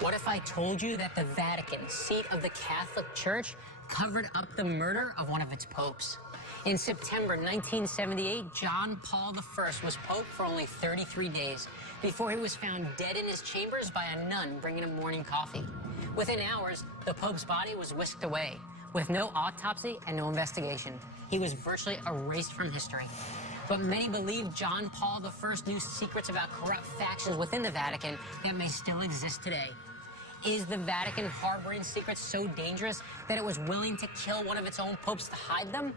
What if I told you that the Vatican, seat of the Catholic Church, covered up the murder of one of its popes? In September 1978, John Paul I was pope for only 33 days before he was found dead in his chambers by a nun bringing him morning coffee. Within hours, the pope's body was whisked away with no autopsy and no investigation. He was virtually erased from history. But many believe John Paul I knew secrets about corrupt factions within the Vatican that may still exist today. Is the Vatican harboring secrets so dangerous that it was willing to kill one of its own popes to hide them?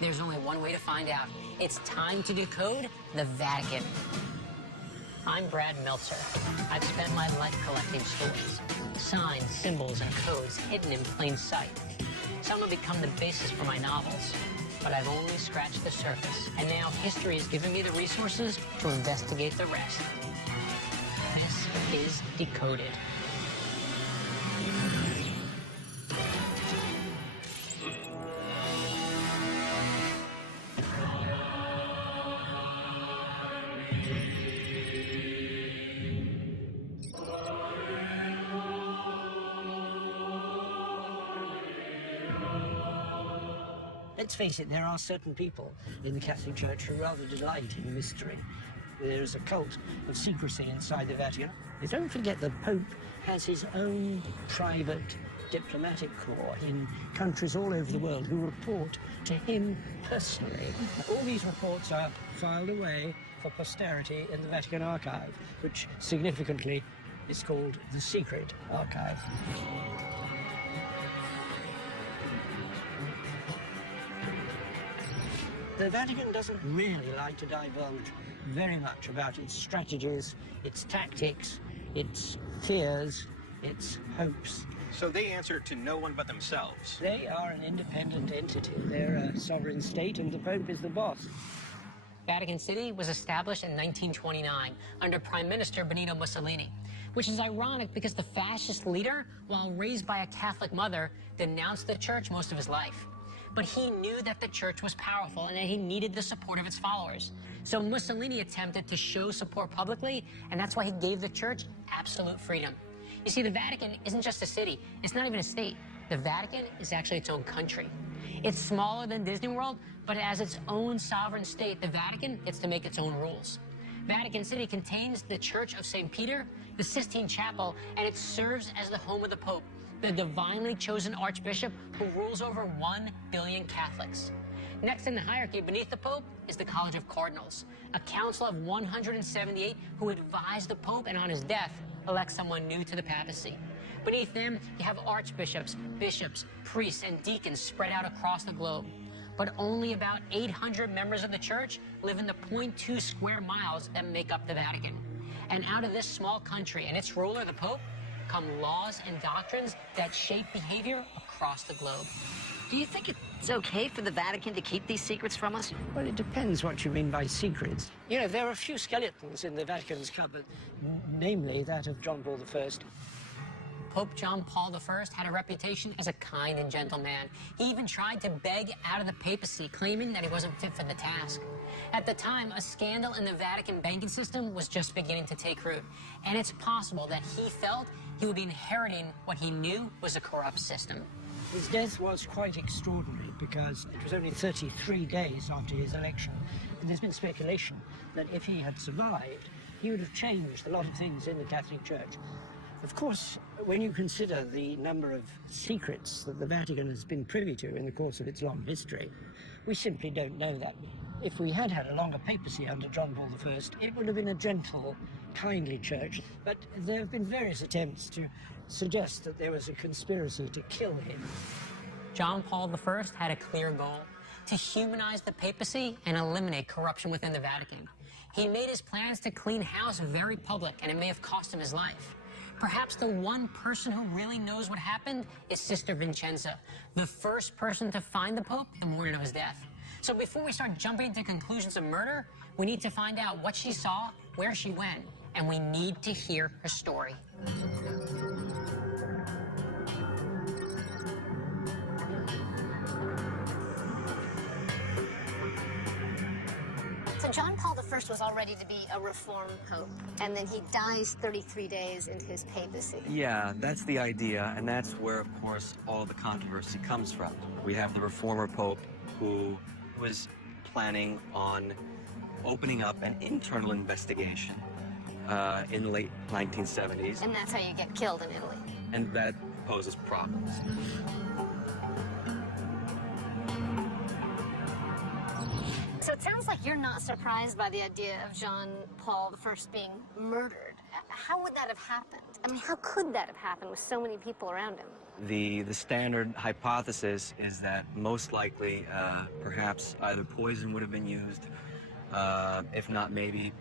There's only one way to find out. It's time to decode the Vatican. I'm Brad Meltzer. I've spent my life collecting stories, signs, symbols, and codes hidden in plain sight. Some have become the basis for my novels, but I've only scratched the surface. And now history has given me the resources to investigate the rest. This is Decoded. Let's face it, there are certain people in the Catholic Church who rather delight in mystery. There is a cult of secrecy inside the Vatican. Don't forget the Pope has his own private diplomatic corps in countries all over the world who report to him personally. All these reports are filed away for posterity in the Vatican archive, which significantly is called the Secret Archive. The Vatican doesn't really like to divulge very much about its strategies, its tactics, its fears, its hopes. So they answer to no one but themselves? They are an independent entity. They're a sovereign state, and the Pope is the boss. Vatican City was established in 1929 under Prime Minister Benito Mussolini, which is ironic because the fascist leader, while raised by a Catholic mother, denounced the church most of his life. But he knew that the church was powerful and that he needed the support of its followers. So Mussolini attempted to show support publicly, and that's why he gave the church absolute freedom. You see, the Vatican isn't just a city. It's not even a state. The Vatican is actually its own country. It's smaller than Disney World, but as its own sovereign state, the Vatican gets to make its own rules. Vatican City contains the Church of St. Peter, the Sistine Chapel, and it serves as the home of the Pope, the divinely chosen archbishop who rules over 1 billion Catholics. Next in the hierarchy, beneath the Pope, is the College of Cardinals, a council of 178 who advise the Pope and on his death, elect someone new to the papacy. Beneath them, you have archbishops, bishops, priests, and deacons spread out across the globe. But only about 800 members of the church live in the 0.2 square miles that make up the Vatican. And out of this small country and its ruler, the Pope, come laws and doctrines that shape behavior across the globe. Do you think it's okay for the Vatican to keep these secrets from us? Well, it depends what you mean by secrets. You know, there are a few skeletons in the Vatican's cupboard, namely that of John Paul I. Pope John Paul I had a reputation as a kind and gentle man. He even tried to beg out of the papacy, claiming that he wasn't fit for the task. At the time, a scandal in the Vatican banking system was just beginning to take root, and it's possible that he felt he would be inheriting what he knew was a corrupt system. His death was quite extraordinary because it was only 33 days after his election. And there's been speculation that if he had survived, he would have changed a lot of things in the Catholic Church. Of course, when you consider the number of secrets that the Vatican has been privy to in the course of its long history, we simply don't know that. If we had had a longer papacy under John Paul I, it would have been a gentle, kindly church. But there have been various attempts to suggest that there was a conspiracy to kill him. John Paul I had a clear goal: to humanize the papacy and eliminate corruption within the Vatican. He made his plans to clean house very public, and it may have cost him his life. Perhaps the one person who really knows what happened is Sister Vincenza, the first person to find the Pope the morning of his death. So before we start jumping to conclusions of murder, we need to find out what she saw, where she went, and we need to hear her story. So John Paul I I was all ready to be a reform pope, and then he dies 33 days into his papacy. Yeah, that's the idea, and that's where, of course, all the controversy comes from. We have the reformer pope who was planning on opening up an internal investigation in the late 1970s. And that's how you get killed in Italy. And that poses problems. So it sounds like you're not surprised by the idea of John Paul I being murdered. How would that have happened? I mean, how could that have happened with so many people around him? The standard hypothesis is that most likely, perhaps either poison would have been used, if not maybe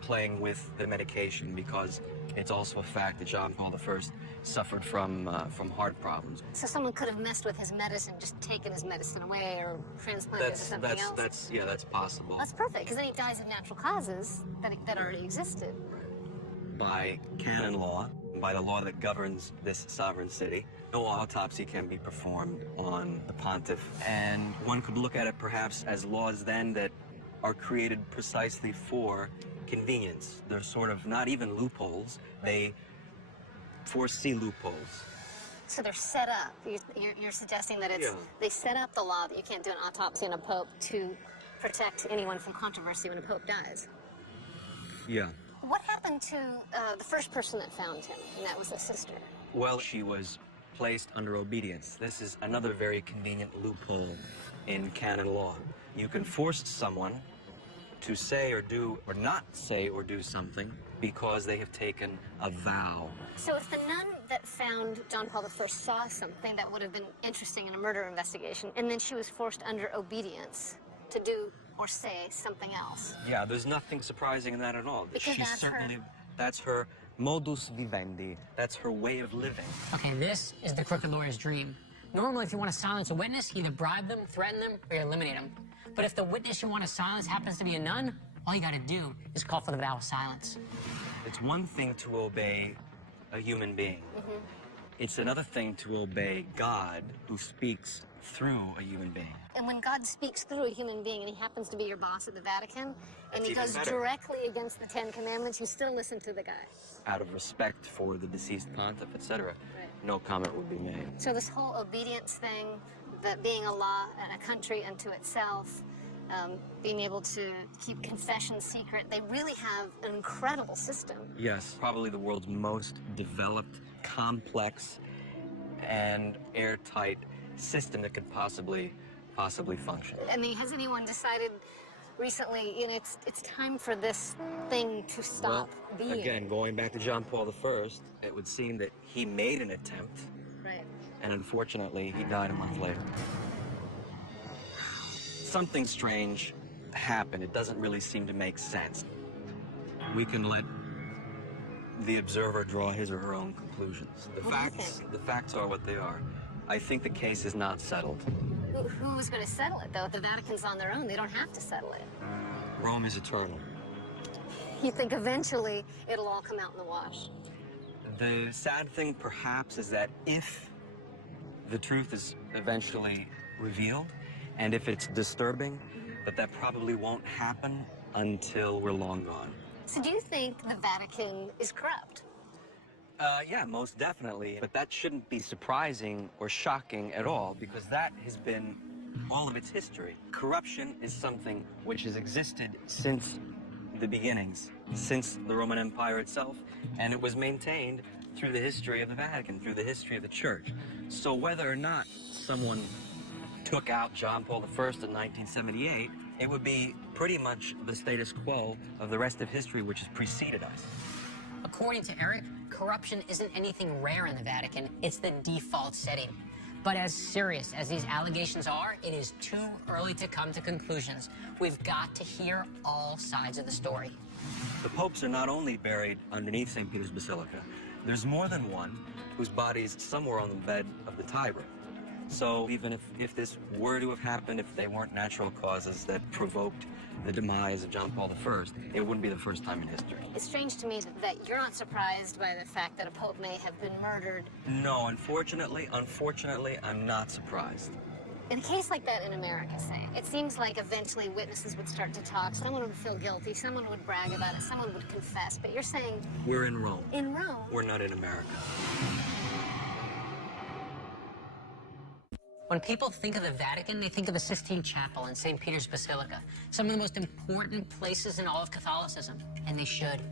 playing with the medication, because it's also a fact that John Paul I suffered from heart problems. So someone could have messed with his medicine, just taken his medicine away or transplanted it to something else? That's possible. That's perfect, because then he dies of natural causes that already existed. By canon law, by the law that governs this sovereign city, no autopsy can be performed on the pontiff. And one could look at it perhaps as laws then that are created precisely for convenience. They're sort of not even loopholes, they foresee loopholes. So they're set up. You're suggesting that they set up the law that you can't do an autopsy on a pope to protect anyone from controversy when a pope dies. Yeah. What happened to the first person that found him, and that was the sister? Well, she was placed under obedience. This is another very convenient loophole in canon law. You can force someone to say or do, or not say or do something because they have taken a vow. So if the nun that found John Paul I saw something that would have been interesting in a murder investigation, and then she was forced under obedience to do or say something else. Yeah, there's nothing surprising in that at all. Because that's her modus vivendi. That's her way of living. Okay, this is the crooked lawyer's dream. Normally, if you want to silence a witness, you either bribe them, threaten them, or you eliminate them. But if the witness you want to silence happens to be a nun, all you got to do is call for the vow of silence. It's one thing to obey a human being. Mm-hmm. It's another thing to obey God, who speaks through a human being. And when God speaks through a human being and he happens to be your boss at the Vatican, and he That's goes even better. directly against the Ten Commandments, you still listen to the guy. Out of respect for the deceased pontiff, etc., Right. no comment would be made. So this whole obedience thing, that being a law and a country unto itself, being able to keep confession secret, they really have an incredible system. Yes, probably the world's most developed, complex, and airtight system that could possibly function. I mean, has anyone decided recently, you know, it's time for this thing to stop being? Again, going back to John Paul I, it would seem that he made an attempt, Right. and unfortunately, he died a month later. Something strange happened. It doesn't really seem to make sense. We can let the observer draw his or her own conclusions. What do you think? The facts are what they are. I think the case is not settled. Who was going to settle it, though? If the Vatican's on their own, they don't have to settle it. Rome is eternal. You think eventually it'll all come out in the wash? The sad thing, perhaps, is that if the truth is eventually revealed, and if it's disturbing, that probably won't happen until we're long gone. So do you think the Vatican is corrupt? Yeah, most definitely. But that shouldn't be surprising or shocking at all, because that has been all of its history. Corruption is something which has existed since the beginnings, since the Roman Empire itself, and it was maintained through the history of the Vatican, through the history of the Church. So whether or not someone took out John Paul I in 1978, it would be pretty much the status quo of the rest of history which has preceded us. According to Eric, corruption isn't anything rare in the Vatican, it's the default setting. But as serious as these allegations are, it is too early to come to conclusions. We've got to hear all sides of the story. The popes are not only buried underneath St. Peter's Basilica, there's more than one whose body's somewhere on the bed of the Tiber. So even if this were to have happened, if they weren't natural causes that provoked the demise of John Paul I, it wouldn't be the first time in history. It's strange to me that you're not surprised by the fact that a pope may have been murdered. No, unfortunately, I'm not surprised. In a case like that in America, say, it seems like eventually witnesses would start to talk. Someone would feel guilty. Someone would brag about it. Someone would confess. But you're saying... We're in Rome. In Rome? We're not in America. When people think of the Vatican, they think of the Sistine Chapel and St. Peter's Basilica, some of the most important places in all of Catholicism, and they should.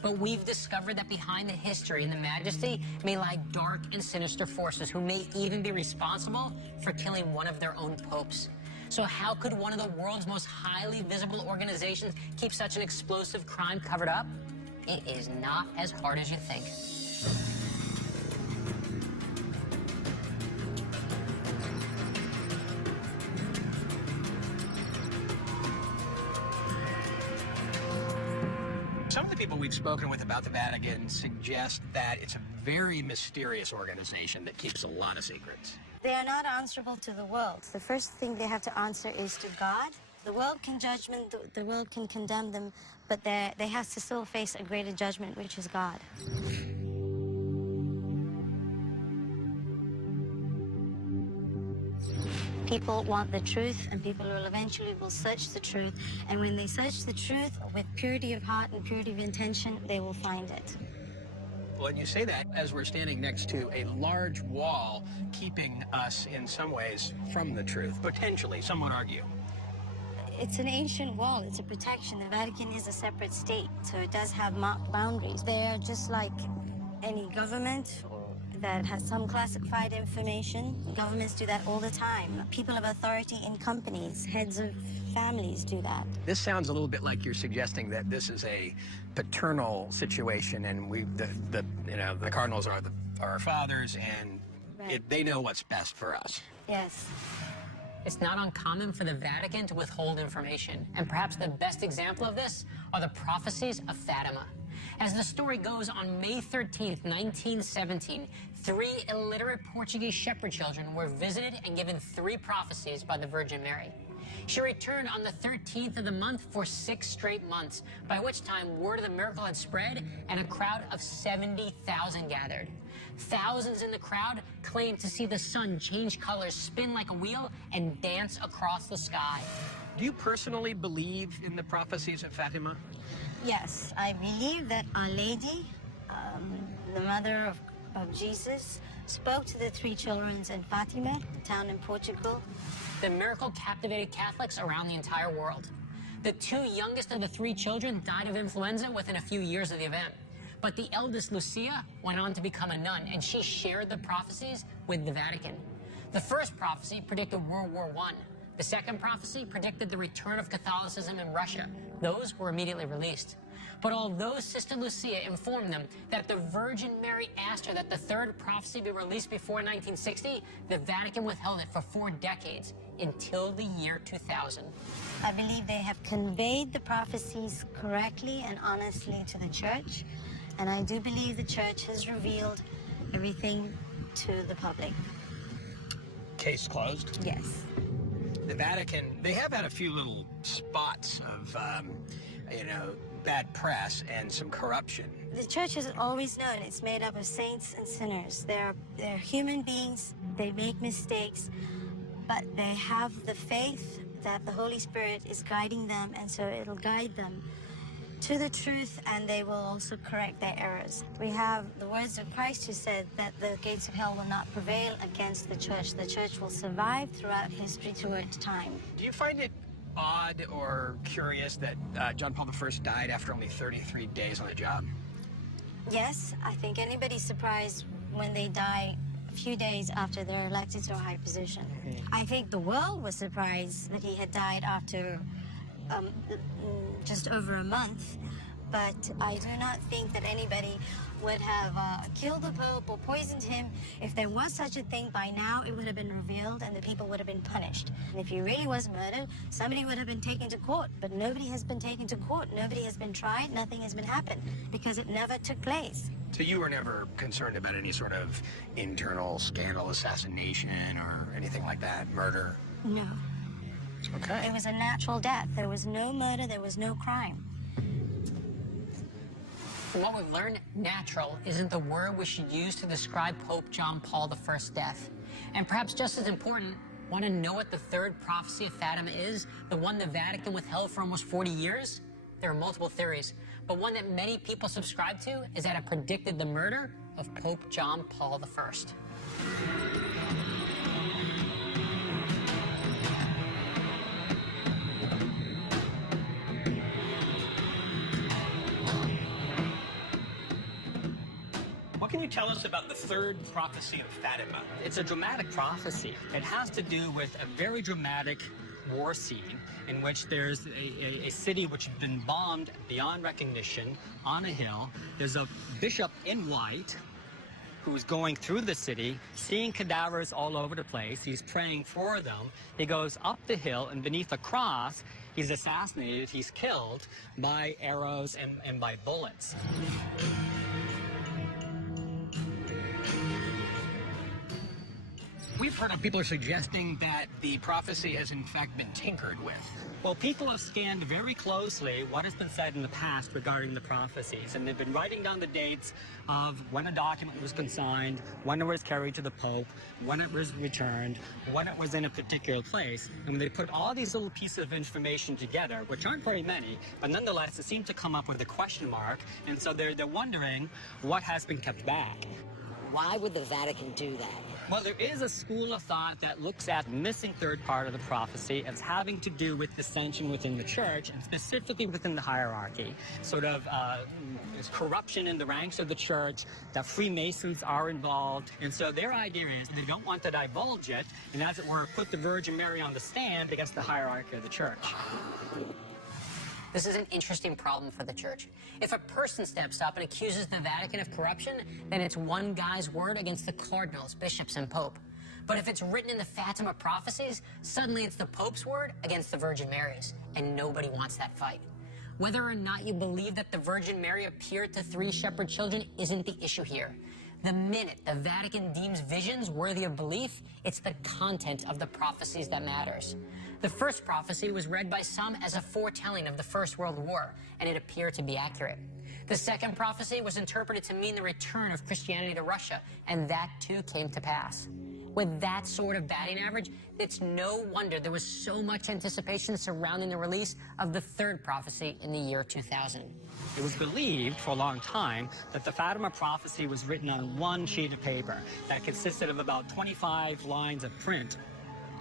But we've discovered that behind the history and the majesty may lie dark and sinister forces who may even be responsible for killing one of their own popes. So how could one of the world's most highly visible organizations keep such an explosive crime covered up? It is not as hard as you think. Some of the people we've spoken with about the Vatican suggest that it's a very mysterious organization that keeps a lot of secrets. They are not answerable to the world. The first thing they have to answer is to God. The world can judge them, the world can condemn them, but they have to still face a greater judgment, which is God. People want the truth, and people will eventually search the truth. And when they search the truth with purity of heart and purity of intention, they will find it. Well, and you say that as we're standing next to a large wall keeping us, in some ways, from the truth. Potentially, some would argue. It's an ancient wall. It's a protection. The Vatican is a separate state, so it does have marked boundaries. They're just like any government that has some classified information. Governments do that all the time. People of authority in companies, heads of families do that. This sounds a little bit like you're suggesting that this is a paternal situation, and the cardinals are our fathers, and Right. they know what's best for us. Yes. It's not uncommon for the Vatican to withhold information, and perhaps the best example of this are the prophecies of Fatima. As the story goes, on May 13th, 1917, 3 illiterate Portuguese shepherd children were visited and given 3 prophecies by the Virgin Mary. She returned on the 13th of the month for 6 straight months, by which time word of the miracle had spread and a crowd of 70,000 gathered. Thousands in the crowd claimed to see the sun change colors, spin like a wheel, and dance across the sky. Do you personally believe in the prophecies of Fatima? Yes, I believe that Our Lady, the mother of Jesus, spoke to the 3 children in Fatima, a town in Portugal. The miracle captivated Catholics around the entire world. The 2 youngest of the 3 children died of influenza within a few years of the event. But the eldest, Lucia, went on to become a nun, and she shared the prophecies with the Vatican. The first prophecy predicted World War I. The second prophecy predicted the return of Catholicism in Russia. Those were immediately released. But although Sister Lucia informed them that the Virgin Mary asked her that the third prophecy be released before 1960, the Vatican withheld it for 4 decades, until the year 2000. I believe they have conveyed the prophecies correctly and honestly to the church, and I do believe the church has revealed everything to the public. Case closed. Yes. The Vatican, they have had a few little spots of, bad press and some corruption. The church has always known it's made up of saints and sinners. They're human beings. They make mistakes, but they have the faith that the Holy Spirit is guiding them, and so it'll guide them to the truth, and they will also correct their errors. We have the words of Christ, who said that the gates of hell will not prevail against the church. The church will survive throughout history, throughout time. Do you find it odd or curious that John Paul I died after only 33 days on the job? Yes, I think anybody's surprised when they die a few days after they're elected to a high position. I think the world was surprised that he had died after just over a month, but I do not think that anybody would have killed the Pope or poisoned him. If there was such a thing, by now it would have been revealed and the people would have been punished. And if he really was murdered, somebody would have been taken to court, but nobody has been taken to court. Nobody has been tried. Nothing has been happened because it never took place. So you were never concerned about any sort of internal scandal, assassination, or anything like that, murder? No. Okay. It was a natural death. There was no murder. There was no crime. From what we've learned, natural isn't the word we should use to describe Pope John Paul I's death. And perhaps just as important, Want to know what the third prophecy of Fatima is? The one the Vatican withheld for almost 40 years? There are multiple theories, but one that many people subscribe to is that it predicted the murder of Pope John Paul I. What can you tell us about the third prophecy of Fatima? It's a dramatic prophecy. It has to do with a very dramatic war scene in which there's a city which has been bombed beyond recognition on a hill. There's a bishop in white who's going through the city, seeing cadavers all over the place. He's praying for them. He goes up the hill, and beneath a cross, he's assassinated. He's killed by arrows and by bullets. We've heard of people suggesting that the prophecy has in fact been tinkered with. Well, people have scanned very closely what has been said in the past regarding the prophecies, and they've been writing down the dates of when a document was consigned, when it was carried to the Pope, when it was returned, when it was in a particular place. And when they put all these little pieces of information together, which aren't very many, but nonetheless, it seemed to come up with a question mark, and so they're wondering what has been kept back. Why would the Vatican do that? Well, there is a school of thought that looks at the missing third part of the prophecy as having to do with dissension within the church, and specifically within the hierarchy. Sort of there's corruption in the ranks of the church, that Freemasons are involved. And so their idea is they don't want to divulge it, and as it were, put the Virgin Mary on the stand against the hierarchy of the church. This is an interesting problem for the church. If a person steps up and accuses the Vatican of corruption, then it's one guy's word against the cardinals, bishops, and pope. But if it's written in the Fatima prophecies, suddenly it's the Pope's word against the Virgin Mary's, and nobody wants that fight. Whether or not you believe that the Virgin Mary appeared to 3 shepherd children isn't the issue here. The minute the Vatican deems visions worthy of belief, it's the content of the prophecies that matters. The first prophecy was read by some as a foretelling of the First World War, and it appeared to be accurate. The second prophecy was interpreted to mean the return of Christianity to Russia, and that too came to pass. With that sort of batting average, it's no wonder there was so much anticipation surrounding the release of the third prophecy in the year 2000. It was believed for a long time that the Fatima prophecy was written on one sheet of paper that consisted of about 25 lines of print.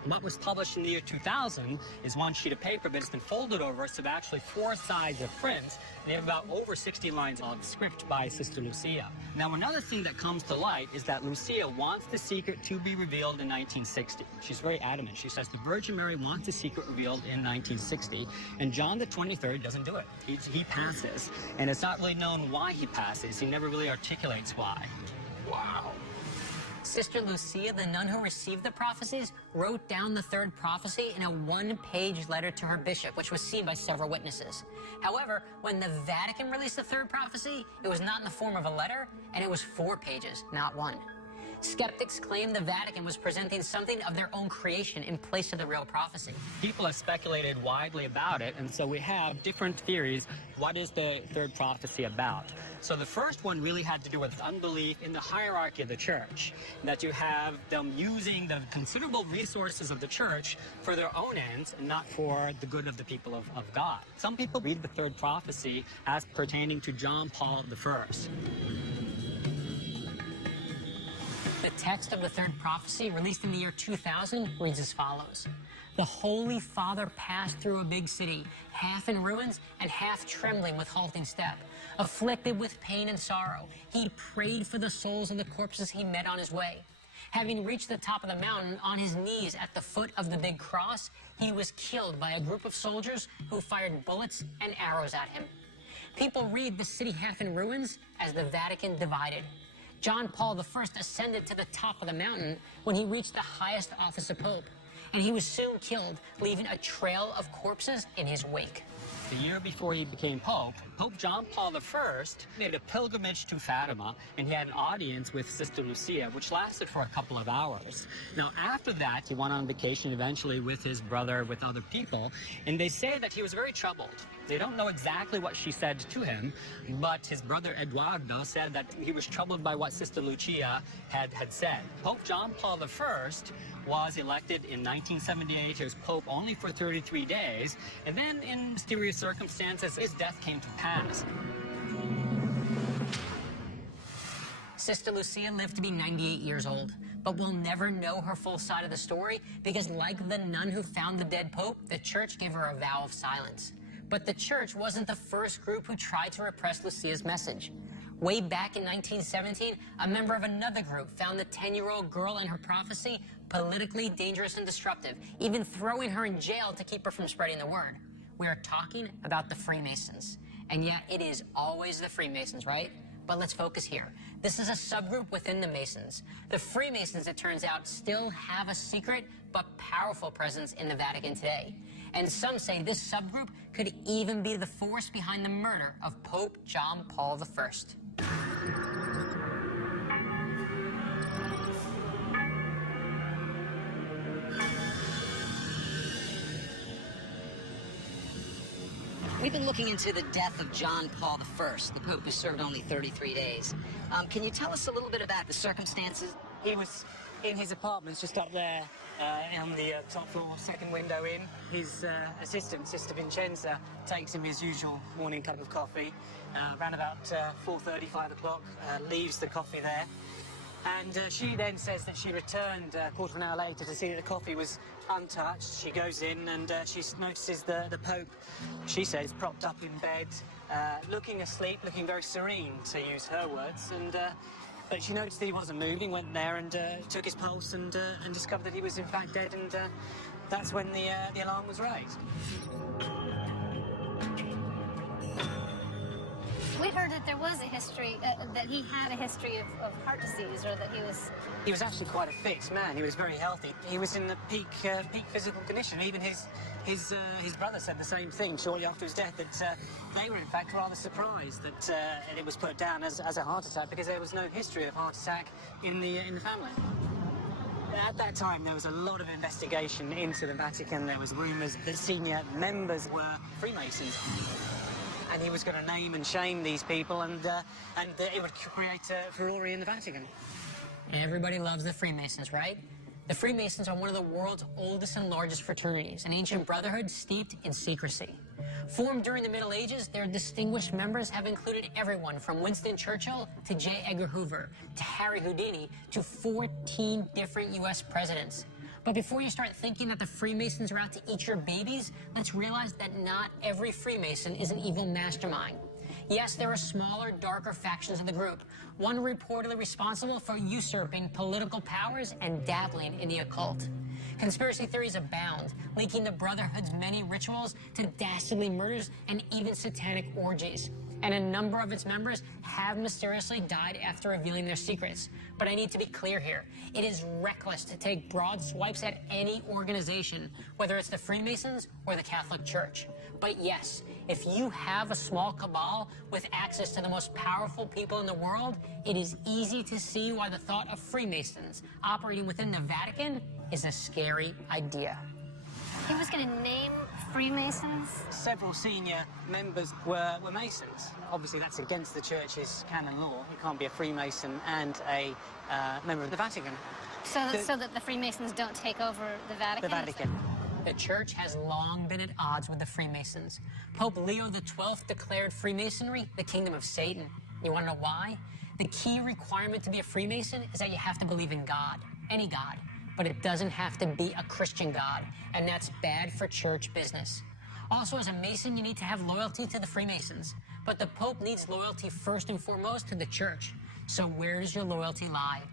What was published in the year 2000 is one sheet of paper, but it's been folded over, so actually 4 sides of print, and they have about over 60 lines of script by Sister Lucia. Now, another thing that comes to light is that Lucia wants the secret to be revealed in 1960. She's very adamant. She says the Virgin Mary wants the secret revealed in 1960, and John the 23rd doesn't do it. He passes, and it's not really known why he passes. He never really articulates why. Wow. Sister Lucia, the nun who received the prophecies, wrote down the third prophecy in a 1-page letter to her bishop, which was seen by several witnesses. However, when the Vatican released the third prophecy, it was not in the form of a letter, and it was 4 pages, not 1. Skeptics claim the Vatican was presenting something of their own creation in place of the real prophecy. People have speculated widely about it, and so we have different theories. What is the third prophecy about? So the first one really had to do with unbelief in the hierarchy of the church, that you have them using the considerable resources of the church for their own ends and not for the good of the people of God. Some people read the third prophecy as pertaining to John Paul I. The text of the third prophecy, released in the year 2000, reads as follows. The Holy Father passed through a big city, half in ruins and half trembling with halting step. Afflicted with pain and sorrow, he prayed for the souls of the corpses he met on his way. Having reached the top of the mountain, on his knees at the foot of the big cross, he was killed by a group of soldiers who fired bullets and arrows at him. People read the city half in ruins as the Vatican divided. John Paul I ascended to the top of the mountain when he reached the highest office of Pope, and he was soon killed, leaving a trail of corpses in his wake. The year before he became Pope, Pope John Paul I made a pilgrimage to Fatima, and he had an audience with Sister Lucia, which lasted for a couple of hours. Now, after that, he went on vacation eventually with his brother, with other people, and they say that he was very troubled. They don't know exactly what she said to him, but his brother Eduardo said that he was troubled by what Sister Lucia had said. Pope John Paul I was elected in 1978 as Pope only for 33 days, and then in mysterious circumstances, his death came to pass. Sister Lucia lived to be 98 years old, but we'll never know her full side of the story because, like the nun who found the dead Pope, the Church gave her a vow of silence. But the Church wasn't the first group who tried to repress Lucia's message. Way back in 1917, a member of another group found the 10-year-old girl and her prophecy politically dangerous and disruptive, even throwing her in jail to keep her from spreading the word. We are talking about the Freemasons. And yet, it is always the Freemasons, right? But let's focus here. This is a subgroup within the Masons. The Freemasons, it turns out, still have a secret but powerful presence in the Vatican today. And some say this subgroup could even be the force behind the murder of Pope John Paul I. We've been looking into the death of John Paul I, the Pope who served only 33 days. Can you tell us a little bit about the circumstances? He was in his apartment just up there on the top floor, second window in. His assistant, Sister Vincenza, takes him his usual morning cup of coffee. Around about 4:30, 5 o'clock, leaves the coffee there. And she then says that she returned a quarter of an hour later to see that the coffee was untouched. She goes in and she notices the Pope, she says, propped up in bed, looking asleep, looking very serene, to use her words. But she noticed that he wasn't moving, went there and took his pulse and discovered that he was in fact dead, and that's when the alarm was raised. We heard that there was a history, that he had a history of heart disease, or that he was... He was actually quite a fit man. He was very healthy. He was in the peak physical condition. Even his brother said the same thing shortly after his death, that they were in fact rather surprised that it was put down as a heart attack, because there was no history of heart attack in the family. At that time, there was a lot of investigation into the Vatican. There was rumours that senior members were Freemasons. And he was going to name and shame these people, and it would create furore in the Vatican. Everybody loves the Freemasons, right? The Freemasons are one of the world's oldest and largest fraternities, an ancient brotherhood steeped in secrecy. Formed during the Middle Ages, their distinguished members have included everyone from Winston Churchill to J. Edgar Hoover to Harry Houdini to 14 different U.S. presidents. But before you start thinking that the Freemasons are out to eat your babies, let's realize that not every Freemason is an evil mastermind. Yes, there are smaller, darker factions of the group, one reportedly responsible for usurping political powers and dabbling in the occult. Conspiracy theories abound, linking the Brotherhood's many rituals to dastardly murders and even satanic orgies. And a number of its members have mysteriously died after revealing their secrets. But I need to be clear here. It is reckless to take broad swipes at any organization, whether it's the Freemasons or the Catholic Church. But yes, if you have a small cabal with access to the most powerful people in the world, it is easy to see why the thought of Freemasons operating within the Vatican is a scary idea. He was going to name Freemasons? Several senior members were Masons. Obviously, that's against the Church's canon law. You can't be a Freemason and a member of the Vatican. So that the Freemasons don't take over the Vatican? The Vatican. The Church has long been at odds with the Freemasons. Pope Leo XII declared Freemasonry the kingdom of Satan. You want to know why? The key requirement to be a Freemason is that you have to believe in God, any God. But it doesn't have to be a Christian God, and that's bad for church business. Also, as a Mason, you need to have loyalty to the Freemasons, but the Pope needs loyalty first and foremost to the Church. So where does your loyalty lie?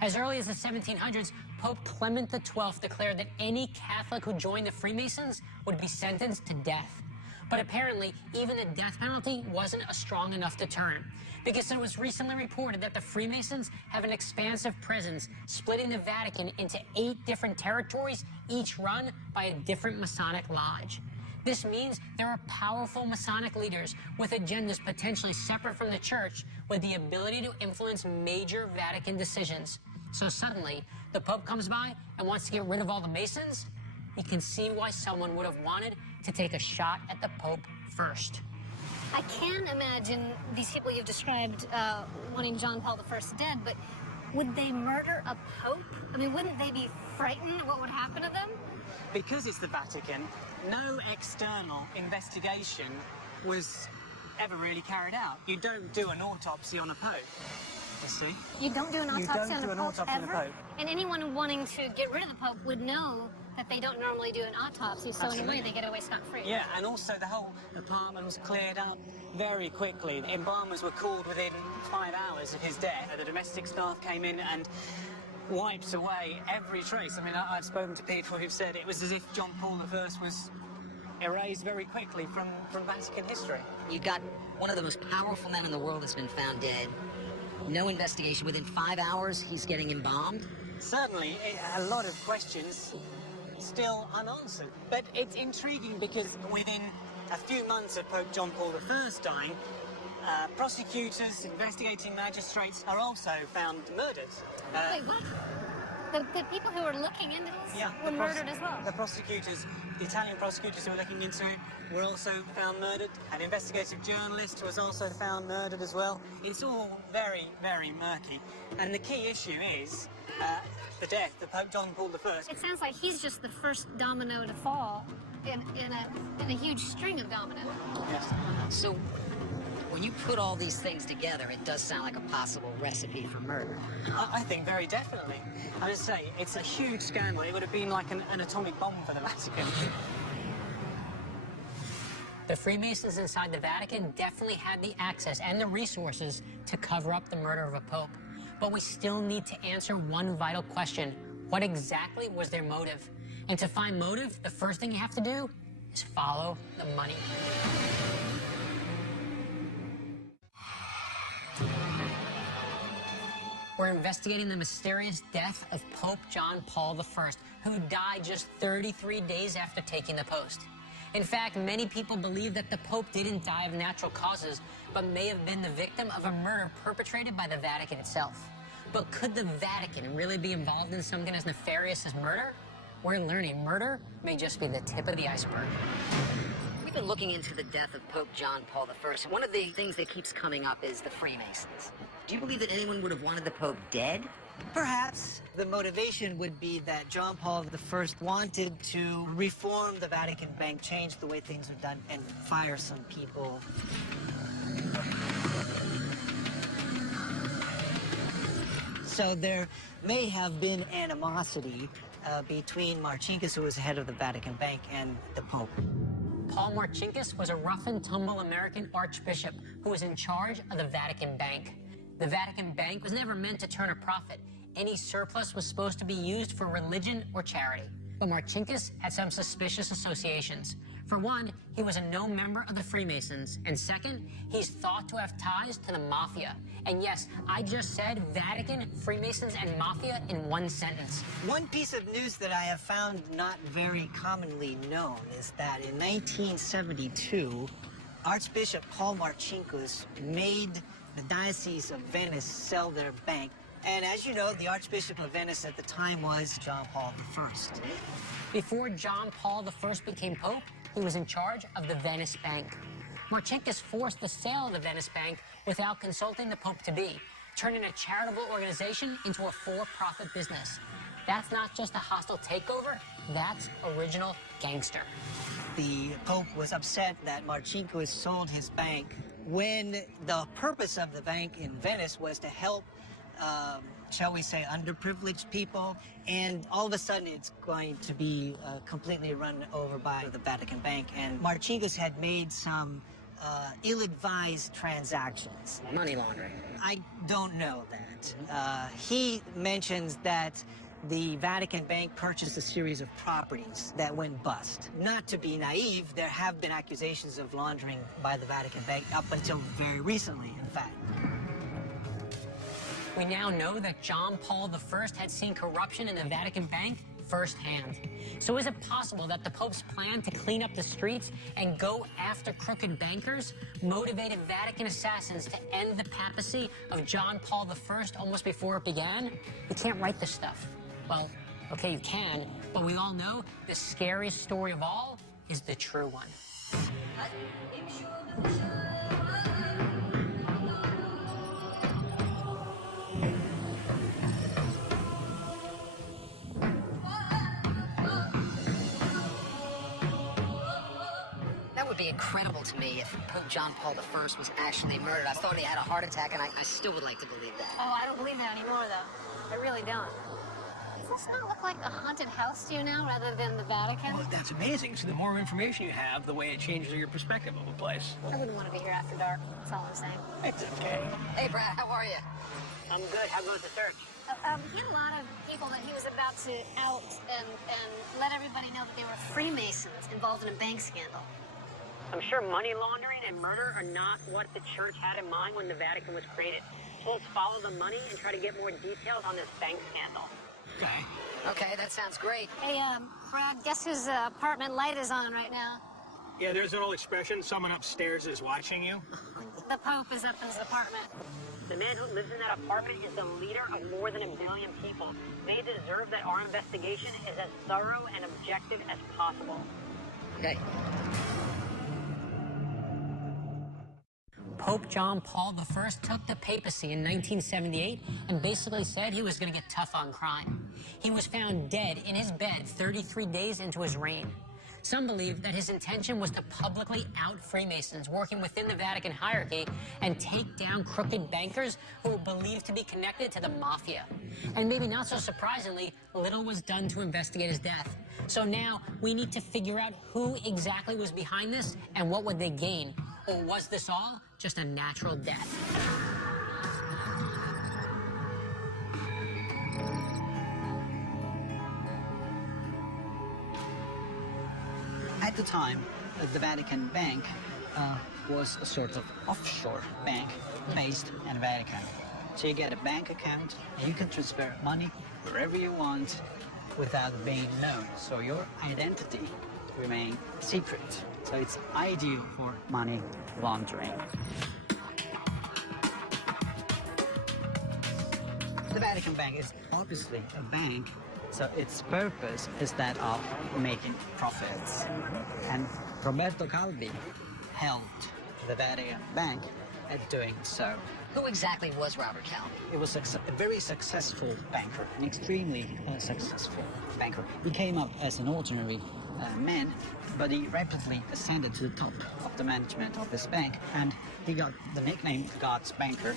As early as the 1700s, Pope Clement XII declared that any Catholic who joined the Freemasons would be sentenced to death. But apparently, even the death penalty wasn't a strong enough deterrent, because it was recently reported that the Freemasons have an expansive presence, splitting the Vatican into 8 different territories, each run by a different Masonic lodge. This means there are powerful Masonic leaders with agendas potentially separate from the church with the ability to influence major Vatican decisions. So suddenly, the Pope comes by and wants to get rid of all the Masons? You can see why someone would have wanted to take a shot at the Pope first. I can imagine these people you've described wanting John Paul I dead, but would they murder a pope? I mean, wouldn't they be frightened what would happen to them? Because it's the Vatican, no external investigation was ever really carried out. You don't do an autopsy on a pope, you see. You don't do an autopsy on a pope ever? Pope. And anyone wanting to get rid of the pope would know that they don't normally do an autopsy, so in a way they get away scot-free. Yeah, and also the whole apartment was cleared out very quickly. The embalmers were called within 5 hours of his death. The domestic staff came in and wiped away every trace. I mean, I've spoken to people who've said it was as if John Paul I was erased very quickly from Vatican history. You got one of the most powerful men in the world has been found dead. No investigation. Within 5 hours, he's getting embalmed. Certainly, a lot of questions still unanswered. But it's intriguing because within a few months of Pope John Paul I dying, prosecutors, investigating magistrates are also found murdered. Wait, what? The people who were looking into this were murdered as well? The prosecutors, the Italian prosecutors who were looking into it, were also found murdered. An investigative journalist was also found murdered as well. It's all very, very murky. And the key issue is the death of Pope John Paul I. It sounds like he's just the first domino to fall in a huge string of dominoes. Yes. So, when you put all these things together, it does sound like a possible recipe for murder. I think very definitely. I would say it's a huge scandal. It would have been like an atomic bomb for the Vatican. The Freemasons inside the Vatican definitely had the access and the resources to cover up the murder of a pope. But we still need to answer one vital question. What exactly was their motive? And to find motive, the first thing you have to do is follow the money. We're investigating the mysterious death of Pope John Paul I, who died just 33 days after taking the post. In fact, many people believe that the Pope didn't die of natural causes, but may have been the victim of a murder perpetrated by the Vatican itself. But could the Vatican really be involved in something as nefarious as murder? We're learning murder may just be the tip of the iceberg. We've been looking into the death of Pope John Paul I. One of the things that keeps coming up is the Freemasons. Do you believe that anyone would have wanted the Pope dead? Perhaps the motivation would be that John Paul I wanted to reform the Vatican Bank, change the way things are done, and fire some people. So there may have been animosity between Marcinkus, who was head of the Vatican Bank, and the Pope. Paul Marcinkus was a rough-and-tumble American archbishop who was in charge of the Vatican Bank. The Vatican Bank was never meant to turn a profit. Any surplus was supposed to be used for religion or charity. But Marcinkus had some suspicious associations. For one, he was a known member of the Freemasons. And second, he's thought to have ties to the Mafia. And yes, I just said Vatican, Freemasons, and Mafia in one sentence. One piece of news that I have found not very commonly known is that in 1972, Archbishop Paul Marcinkus made the Diocese of Venice sell their bank. And as you know, the Archbishop of Venice at the time was John Paul I. Before John Paul I became Pope, he was in charge of the Venice Bank. Marcinkus forced the sale of the Venice Bank without consulting the Pope-to-be, turning a charitable organization into a for-profit business. That's not just a hostile takeover, that's original gangster. The Pope was upset that Marcinkus sold his bank when the purpose of the bank in Venice was to help, shall we say, underprivileged people, and all of a sudden it's going to be completely run over by the Vatican Bank. And Marcinkus had made some ill-advised transactions. Money laundering. I don't know that. He mentions that the Vatican Bank purchased a series of properties that went bust. Not to be naive, there have been accusations of laundering by the Vatican Bank up until very recently, in fact. we now know that John Paul I had seen corruption in the Vatican Bank firsthand. So is it possible that the Pope's plan to clean up the streets and go after crooked bankers motivated Vatican assassins to end the papacy of John Paul I almost before it began? You can't write this stuff. Well, okay, you can, but we all know the scariest story of all is the true one. That would be incredible to me if Pope John Paul I was actually murdered. I thought he had a heart attack, and I still would like to believe that. Oh, I don't believe that anymore, though. I really don't. Does this not look like a haunted house to you now, rather than the Vatican? Well, that's amazing. So the more information you have, the way it changes your perspective of a place. I wouldn't want to be here after dark. That's all I'm saying. It's okay. Hey, Brad, how are you? I'm good. How goes the search? He had a lot of people that he was about to out and let everybody know that they were Freemasons involved in a bank scandal. I'm sure money laundering and murder are not what the church had in mind when the Vatican was created. So let's follow the money and try to get more details on this bank scandal. Okay. Okay, that sounds great. Hey, Brad, guess whose apartment light is on right now? Yeah, there's an old expression, someone upstairs is watching you. The Pope is up in his apartment. The man who lives in that apartment is the leader of more than 1 billion people. They deserve that our investigation is as thorough and objective as possible. Okay. Pope John Paul I took the papacy in 1978 and basically said he was going to get tough on crime. He was found dead in his bed 33 days into his reign. Some believe that his intention was to publicly out Freemasons working within the Vatican hierarchy and take down crooked bankers who were believed to be connected to the mafia. And maybe not so surprisingly, little was done to investigate his death. So now we need to figure out who exactly was behind this and what would they gain. Or was this all just a natural death? At the time, the Vatican Bank was a sort of offshore bank based in the Vatican. So you get a bank account, and you can transfer money wherever you want without being known. So your identity remains secret. So it's ideal for money laundering. The Vatican Bank is obviously a bank, so its purpose is that of making profits. And Roberto Calvi helped the Vatican Bank at doing so. Who exactly was Robert Calvi? He was a very successful banker, an extremely successful banker. He came up as an ordinary man, but he rapidly ascended to the top of the management of this bank, and he got the nickname God's Banker.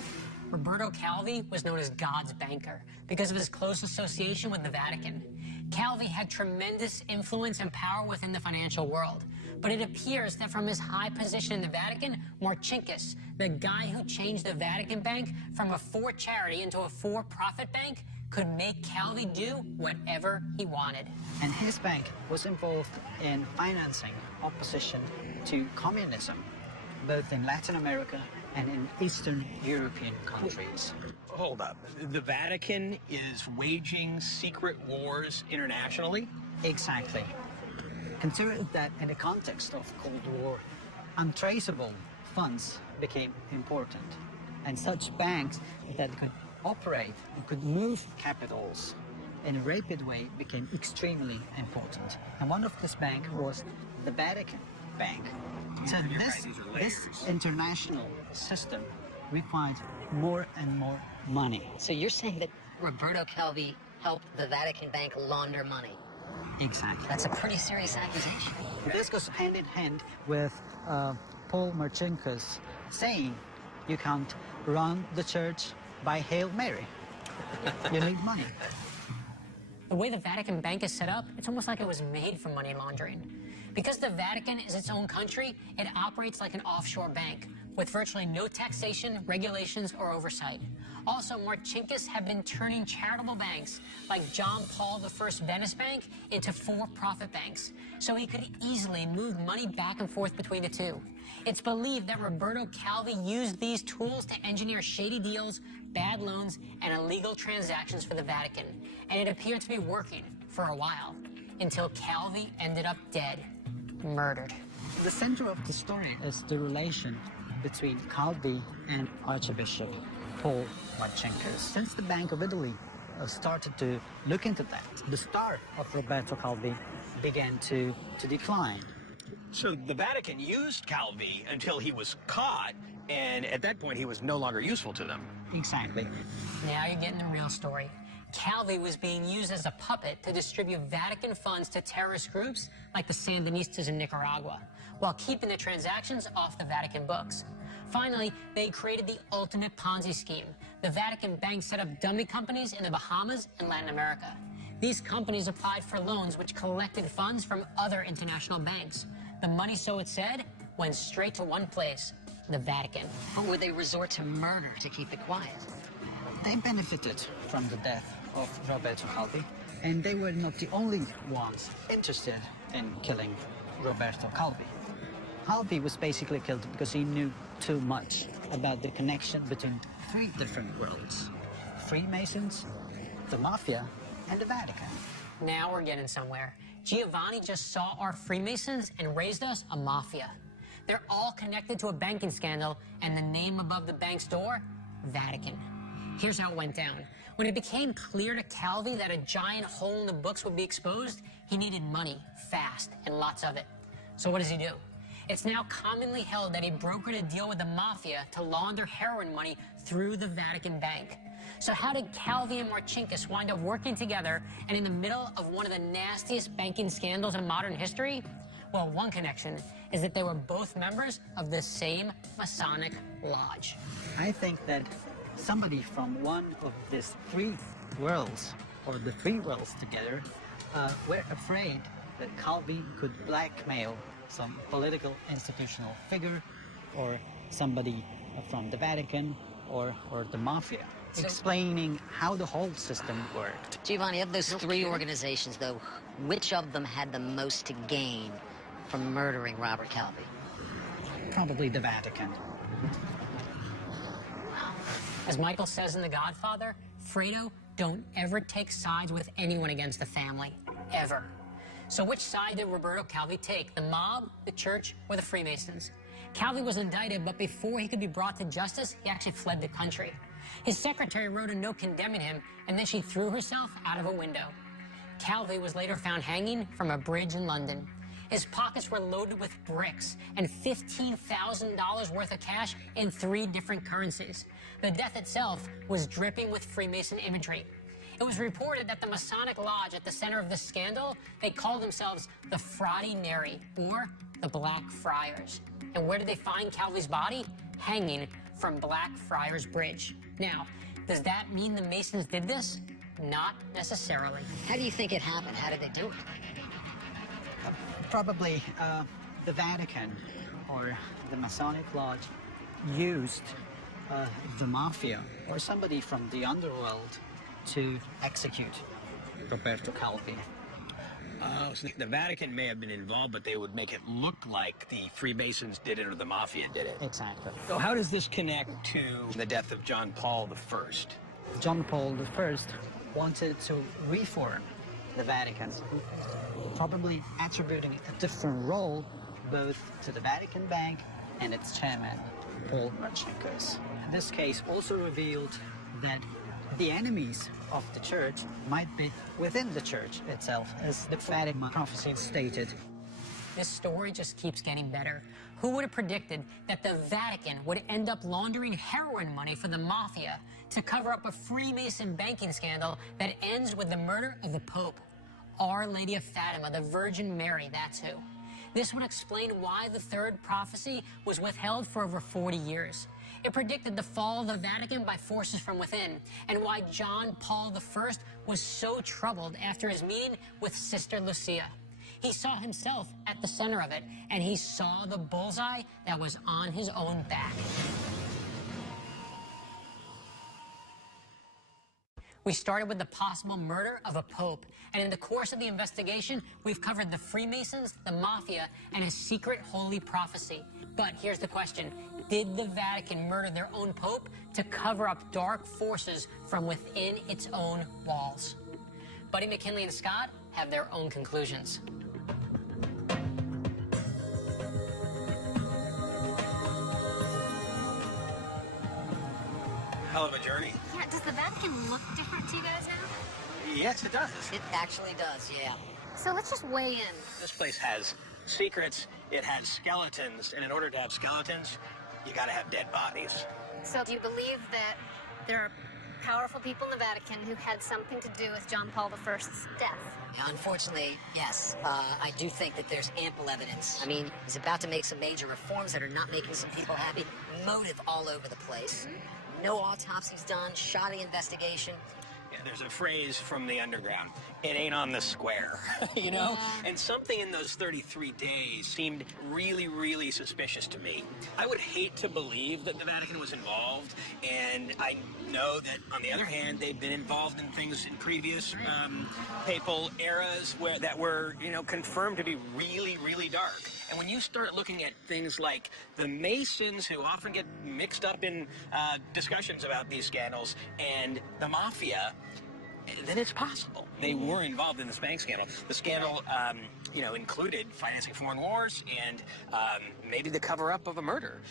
Roberto Calvi was known as God's banker because of his close association with the Vatican. Calvi had tremendous influence and power within the financial world, but it appears that from his high position in the Vatican, Marcinkus, the guy who changed the Vatican Bank from a for-charity into a for-profit bank, could make Calvi do whatever he wanted. And his bank was involved in financing opposition to communism, both in Latin America and in Eastern European countries. Hold up. The Vatican is waging secret wars internationally? Exactly. Consider that in the context of Cold War, untraceable funds became important. And such banks that could operate and could move capitals in a rapid way became extremely important. And one of this bank was the Vatican Bank. So this international system required more and more money. So you're saying that Roberto Calvi helped the Vatican Bank launder money? Exactly. That's a pretty serious accusation. This goes hand in hand with Paul Marcinkus saying you can't run the church by Hail Mary. You need money. The way the Vatican Bank is set up, it's almost like it was made for money laundering. Because the Vatican is its own country, it operates like an offshore bank with virtually no taxation, regulations, or oversight. Also, Marcinkus had been turning charitable banks like John Paul I's Venice Bank into for-profit banks, so he could easily move money back and forth between the two. It's believed that Roberto Calvi used these tools to engineer shady deals, bad loans, and illegal transactions for the Vatican, and it appeared to be working for a while, until Calvi ended up dead, murdered. The center of the story is the relation between Calvi and Archbishop Paul Marcinkus. Since the Bank of Italy started to look into that, the star of Roberto Calvi began to decline. So the Vatican used Calvi until he was caught, and at that point he was no longer useful to them. Exactly. Now you're getting the real story. Calvi was being used as a puppet to distribute Vatican funds to terrorist groups like the Sandinistas in Nicaragua, while keeping the transactions off the Vatican books. Finally, they created the ultimate Ponzi scheme. The Vatican Bank set up dummy companies in the Bahamas and Latin America. These companies applied for loans which collected funds from other international banks. The money, so it said, went straight to one place, the Vatican. Or would they resort to murder to keep it quiet? They benefited from the death of Roberto Calvi, and they were not the only ones interested in killing Roberto Calvi. Calvi was basically killed because he knew too much about the connection between three different worlds: Freemasons, the Mafia, and the Vatican. Now we're getting somewhere. Giovanni just saw our Freemasons and raised us a mafia. They're all connected to a banking scandal, and the name above the bank's door, Vatican. Here's how it went down. When it became clear to Calvi that a giant hole in the books would be exposed, he needed money, fast, and lots of it. So what does he do? It's now commonly held that he brokered a deal with the Mafia to launder heroin money through the Vatican Bank. So how did Calvi and Marcinkus wind up working together and in the middle of one of the nastiest banking scandals in modern history? Well, one connection is that they were both members of the same Masonic lodge. I think that somebody from one of these three worlds, or the three worlds together, were afraid that Calvi could blackmail some political institutional figure or somebody from the Vatican or the Mafia, explaining how the whole system worked. Giovanni, of those three organizations, though, which of them had the most to gain from murdering Robert Calvi? Probably the Vatican. As Michael says in The Godfather, Fredo, don't ever take sides with anyone against the family, ever. So which side did Roberto Calvi take, the mob, the church, or the Freemasons? Calvi was indicted, but before he could be brought to justice, he actually fled the country. His secretary wrote a note condemning him, and then she threw herself out of a window. Calvi was later found hanging from a bridge in London. His pockets were loaded with bricks and $15,000 worth of cash in 3 different currencies. The death itself was dripping with Freemason imagery. It was reported that the Masonic Lodge at the center of this scandal, they called themselves the Frati Neri, or the Black Friars. And where did they find Calvi's body? Hanging from Blackfriars Bridge. Now, does that mean the Masons did this? Not necessarily. How do you think it happened? How did they do it? Probably the Vatican or the Masonic Lodge used the Mafia or somebody from the underworld to execute Roberto Calvi. So the Vatican may have been involved, but they would make it look like the Freemasons did it or the Mafia did it. Exactly. So how does this connect to the death of John Paul I? John Paul I wanted to reform the Vatican, probably attributing a different role both to the Vatican Bank and its chairman, Paul Marcinkus. This case also revealed that the enemies of the church might be within the church itself, as the Fatima prophecy stated. This story just keeps getting better. Who would have predicted that the Vatican would end up laundering heroin money for the Mafia to cover up a Freemason banking scandal that ends with the murder of the Pope? Our Lady of Fatima, the Virgin Mary, that's who. This would explain why the third prophecy was withheld for over 40 years. It predicted the fall of the Vatican by forces from within, and why John Paul I was so troubled after his meeting with Sister Lucia. He saw himself at the center of it, and he saw the bullseye that was on his own back. We started with the possible murder of a pope, and in the course of the investigation, we've covered the Freemasons, the Mafia, and a secret holy prophecy. But here's the question. Did the Vatican murder their own pope to cover up dark forces from within its own walls? Buddy McKinley and Scott have their own conclusions. Hell of a journey. Yeah, does the Vatican look different to you guys now? Yes, it does. It actually does, yeah. So let's just weigh in. This place has secrets, it has skeletons, and in order to have skeletons, you gotta have dead bodies. So do you believe that there are powerful people in the Vatican who had something to do with John Paul I's death? Now, unfortunately, yes. I do think that there's ample evidence. I mean, he's about to make some major reforms that are not making some people happy. Motive all over the place. No autopsies done, shoddy investigation. Yeah, there's a phrase from the underground. It ain't on the square, you know? And something in those 33 days seemed really, really suspicious to me. I would hate to believe that the Vatican was involved, and I know that, on the other hand, they've been involved in things in previous papal eras that were, you know, confirmed to be really, really dark. And when you start looking at things like the Masons, who often get mixed up in discussions about these scandals, and the Mafia, then it's possible they were involved in this bank scandal. The scandal, you know, included financing foreign wars and maybe the cover-up of a murder.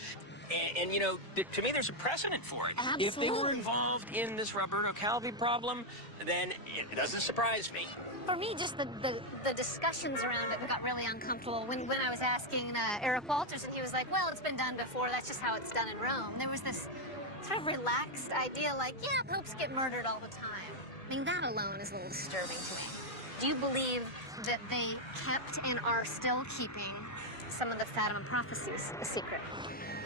And you know, to me, there's a precedent for it. Absolutely. If they were involved in this Roberto Calvi problem, then it doesn't surprise me. For me, just the discussions around it got really uncomfortable. When I was asking Eric Walters, and he was like, well, it's been done before, that's just how it's done in Rome. There was this sort of relaxed idea like, yeah, popes get murdered all the time. I mean, that alone is a little disturbing to me. Do you believe that they kept and are still keeping some of the Fatima prophecies a secret?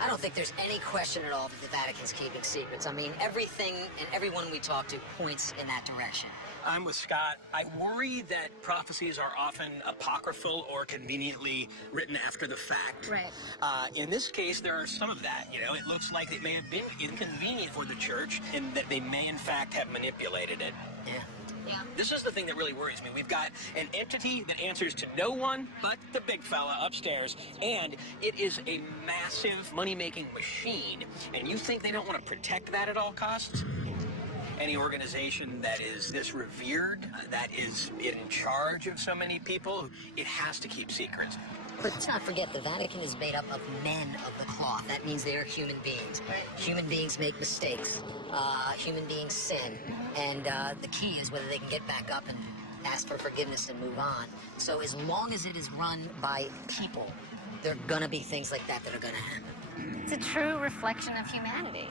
I don't think there's any question at all that the Vatican's keeping secrets. I mean, everything and everyone we talk to points in that direction. I'm with Scott. I worry that prophecies are often apocryphal or conveniently written after the fact. Right. In this case, there are some of that. You know, it looks like it may have been inconvenient for the church and that they may, in fact, have manipulated it. Yeah. Yeah. This is the thing that really worries me. We've got an entity that answers to no one but the big fella upstairs, and it is a massive money-making machine. And you think they don't want to protect that at all costs? Any organization that is this revered, that is in charge of so many people, it has to keep secrets. But let's not forget, the Vatican is made up of men of the cloth. That means they are human beings. Human beings make mistakes. Human beings sin. And the key is whether they can get back up and ask for forgiveness and move on. So as long as it is run by people, there are going to be things like that are going to happen. It's a true reflection of humanity.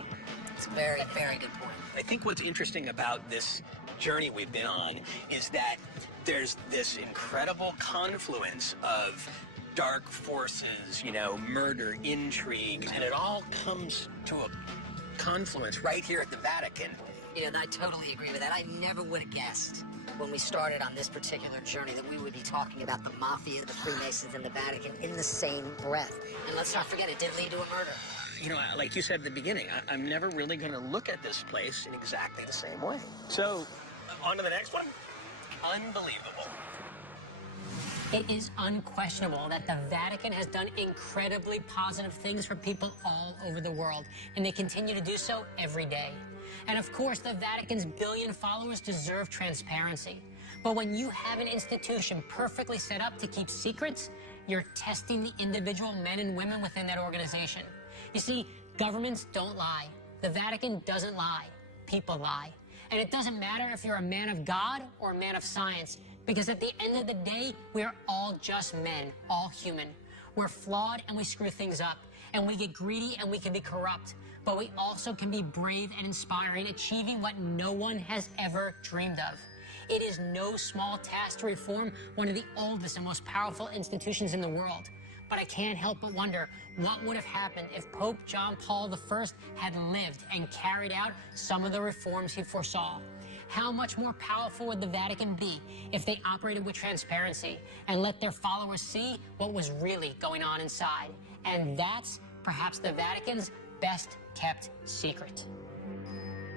It's a very, very good point. I think what's interesting about this journey we've been on is that there's this incredible confluence of dark forces, you know, murder, intrigue, and it all comes to a confluence right here at the Vatican. You know, I totally agree with that. I never would have guessed when we started on this particular journey that we would be talking about the Mafia, the Freemasons, and the Vatican in the same breath. And let's not forget, it did lead to a murder. You know, like you said at the beginning, I'm never really going to look at this place in exactly the same way. So, on to the next one. Unbelievable. It is unquestionable that the Vatican has done incredibly positive things for people all over the world, and they continue to do so every day. And of course, the Vatican's billion followers deserve transparency. But when you have an institution perfectly set up to keep secrets, you're testing the individual men and women within that organization. You see, governments don't lie. The Vatican doesn't lie. People lie. And it doesn't matter if you're a man of God or a man of science, because at the end of the day, we are all just men, all human. We're flawed and we screw things up, and we get greedy and we can be corrupt. But we also can be brave and inspiring, achieving what no one has ever dreamed of. It is no small task to reform one of the oldest and most powerful institutions in the world. But I can't help but wonder what would have happened if Pope John Paul I had lived and carried out some of the reforms he foresaw. How much more powerful would the Vatican be if they operated with transparency and let their followers see what was really going on inside? And that's perhaps the Vatican's best kept secret.